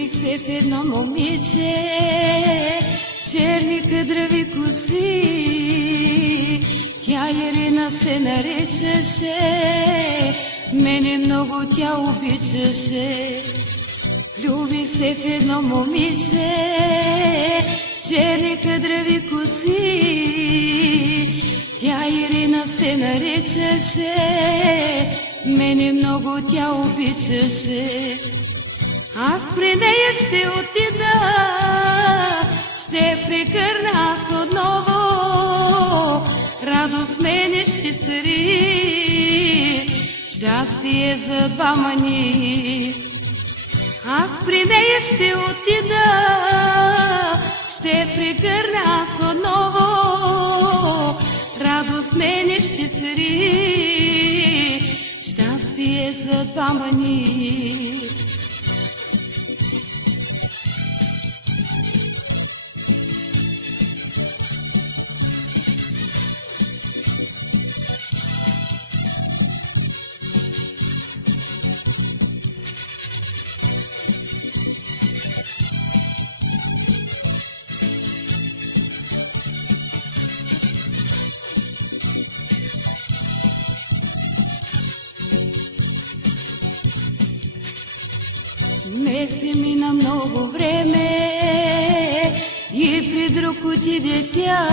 Влюбих се в едно момиче, черни кадрави коси. Тя Ирина се наричаше, мене много тя обичаше. Влюбих се в едно момиче, черни кадрави коси. Тя Ирина се наричаше, мене много тя обичаше. Аз при нея ще отида, ще прекърна аз отново, радост мене ще цари, щастие за двама ни. Аз при нея ще отида, ще прекърна аз отново, радост мене ще цари, щастие за двама ни. Не си мина много време и при друг отиде тя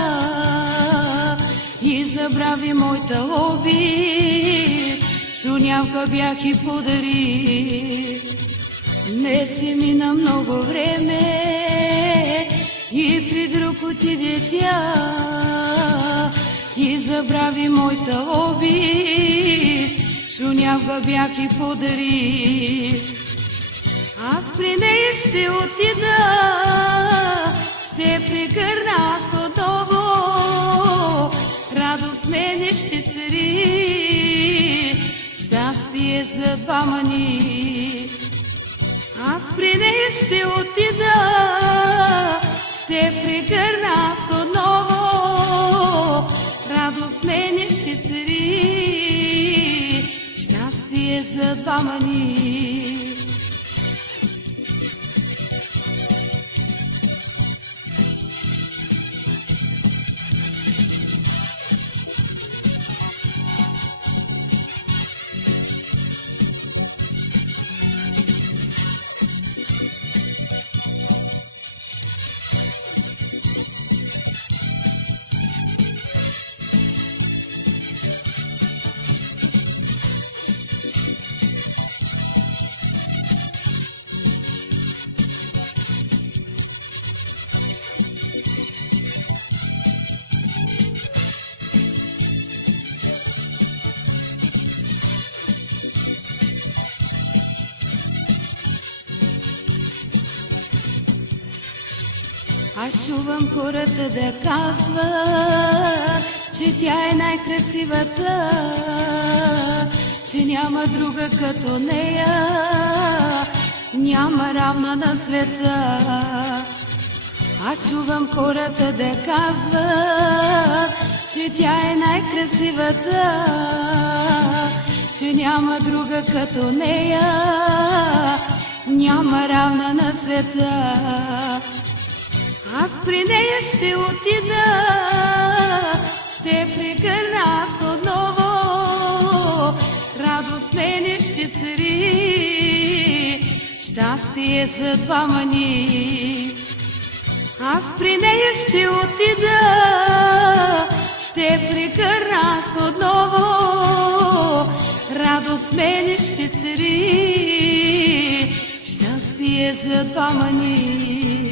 и забрави моята обид, шунявка бях и подари. Не си мина много време и при друг отиде тя и забрави моята обид, шунявка бях и подари. Аз при нея ще отида, ще прекърна аз отново, радост мене ще цари, щастие за двама ни. Аз при нея ще отида, ще прекърна аз отново, радост мене ще цари, щастие за двама ни. Аз чувам хората да казват, че тя е най-красивата, че няма друга като нея, няма равна на света. Аз чувам хората да казват, че тя е най-красивата, че няма друга като нея, няма равна на света. Аз при нея ще отида, ще прекърна аз отново, радост мене ще цари, щастие за двама ни. Аз при нея ще отида, ще прекърна аз отново, радост мене ще цари, щастие за двама ни.